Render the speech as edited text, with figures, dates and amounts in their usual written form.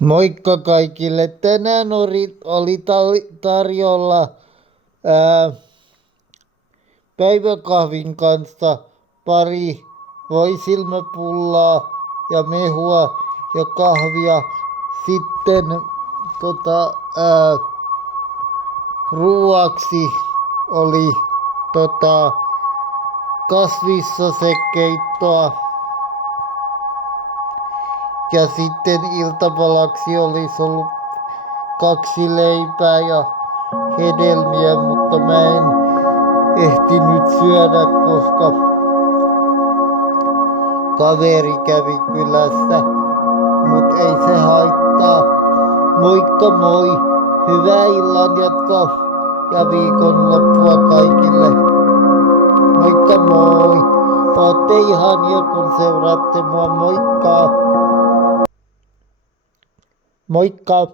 Moikka kaikille. Tänään oli tarjolla ää, päiväkahvin kanssa pari voisilmäpullaa ja mehua ja kahvia. Sitten tota, ruuaksi oli kasvissosekeittoa. Ja sitten iltapalaksi olisi ollut 2 leipää ja hedelmiä, mutta mä en ehtinyt syödä, koska kaveri kävi kylässä. Mut ei se haittaa. Moikka moi! Hyvää illanjatkoa ja viikonloppua kaikille. Moikka moi! Ootte ihania kun seuraatte mua. Moikka! Moikka!